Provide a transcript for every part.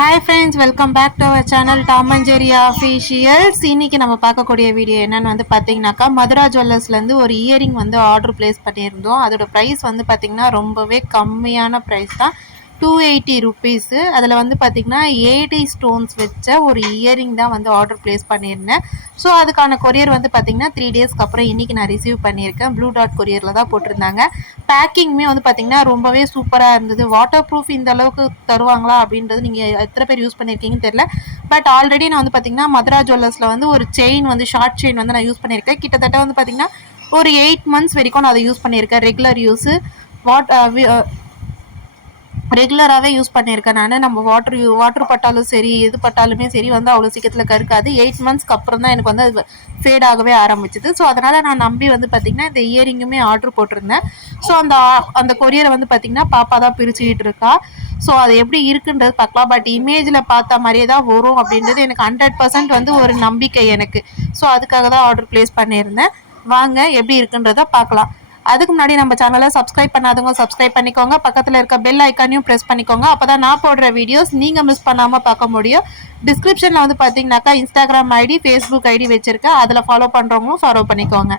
Hi friends welcome back to our channel Tom and Jerry officials இன்னைக்கு நம்ம பார்க்கக்கூடிய video என்னென்னு வந்து பார்த்தீங்கன்னாக்கா மதுரா ஜுவல்லர்ஸ்லேருந்து ஒரு இயரிங் வந்து ஆர்டர் ப்ளேஸ் பண்ணியிருந்தோம். அதோட ப்ரைஸ் வந்து பார்த்தீங்கன்னா ரொம்பவே கம்மியான ப்ரைஸ் தான். டூ எயிட்டி ருபீஸு அதில் வந்து பார்த்திங்கன்னா ஏடி ஸ்டோன்ஸ் வச்ச ஒரு இயரிங் தான் வந்து ஆர்டர் ப்ளேஸ் பண்ணியிருந்தேன். ஸோ அதுக்கான கொரியர் வந்து பார்த்திங்கன்னா த்ரீ டேஸ்க்கு அப்புறம் இன்றைக்கி நான் ரிசீவ் பண்ணியிருக்கேன். ப்ளூ டாட் கொரியரில் தான் போட்டிருந்தாங்க. பேக்கிங்குமே வந்து பார்த்திங்கன்னா ரொம்பவே சூப்பராக இருந்தது. வாட்டர் ப்ரூஃப் இந்த அளவுக்கு தருவாங்களா அப்படின்றது நீங்கள் எத்தனை பேர் யூஸ் பண்ணியிருக்கீங்கன்னு தெரியல. பட் ஆல்ரெடி நான் வந்து பார்த்திங்கன்னா மதுரா ஜுவல்லர்ஸில் வந்து ஒரு செயின் வந்து ஷார்ட் செயின் வந்து நான் யூஸ் பண்ணியிருக்கேன். கிட்டத்தட்ட வந்து பார்த்திங்கன்னா ஒரு எயிட் மந்த்ஸ் வரைக்கும் நான் அதை யூஸ் பண்ணியிருக்கேன். ரெகுலர் யூஸு வாட் ரெகுலராகவே யூஸ் பண்ணியிருக்கேன் நான். நம்ம வாட்ரு வாட்ரு பட்டாலும் சரி எது பட்டாலுமே சரி வந்து அவ்வளோ சீக்கிரத்தில் கருக்காது. எயிட் மந்த்ஸ்க்கு அப்புறம் தான் எனக்கு வந்து அது ஃபேட் ஆகவே ஆரம்பிச்சிது. ஸோ அதனால் நான் நம்பி வந்து பார்த்திங்கன்னா இந்த இயரிங்குமே ஆர்டர் போட்டிருந்தேன். ஸோ அந்த அந்த கொரியரை வந்து பார்த்திங்கன்னா பாப்பா தான் பிரிச்சுக்கிட்டு இருக்கா. ஸோ அது எப்படி இருக்குன்றது பார்க்கலாம் பட் இமேஜில் பார்த்த மாதிரியே தான் வரும் அப்படின்றது எனக்கு ஹண்ட்ரட் பர்சன்ட் வந்து ஒரு நம்பிக்கை எனக்கு. ஸோ அதுக்காக தான் ஆர்டர் ப்ளேஸ் பண்ணியிருந்தேன். வாங்க எப்படி இருக்குன்றத பார்க்கலாம் அதுக்கு முன்னாடி நம்ம சேனலை சப்ஸ்கிரைப் பண்ணாதவங்க சப்ஸ்கிரைப் பண்ணிக்கோங்க. பக்கத்தில் இருக்க பெல் ஐக்கானையும் ப்ரெஸ் பண்ணிக்கோங்க. அப்போ தான் நான் போடுற வீடியோஸ் நீங்கள் மிஸ் பண்ணாமல் பார்க்க முடியும். டிஸ்கிரிப்ஷனில் வந்து பார்த்தீங்கன்னாக்கா இன்ஸ்டாகிராம் ஐடி ஃபேஸ்புக் ஐடி வச்சுருக்கேன். அதில் ஃபாலோ பண்ணுறவங்களும் ஃபாலோ பண்ணிக்கோங்க.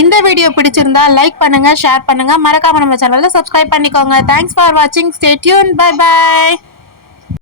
இந்த வீடியோ பிடிச்சிருந்தா லைக் பண்ணுங்க ஷேர் பண்ணுங்க. மறக்காம நம்ம சேனல்ல சப்ஸ்கிரைப் பண்ணிக்கோங்க. தேங்க்ஸ் ஃபார் வாட்சிங் ஸ்டே டியூன் பை பை